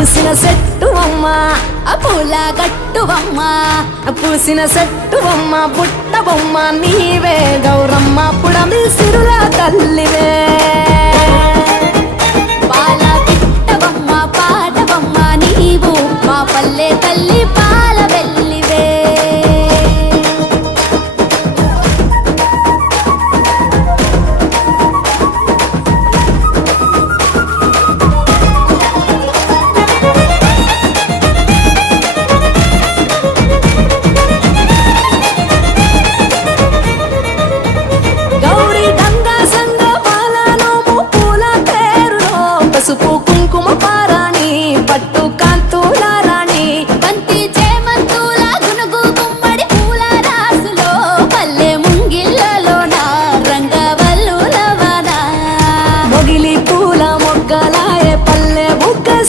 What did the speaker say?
పూసిన చెట్టువమ్మ పూల గట్టువమ్మ పూసిన చెట్టువమ్మ పుట్ట బొమ్మ నీవే గౌరమ్మ పుడమి సిరుల తల్లివే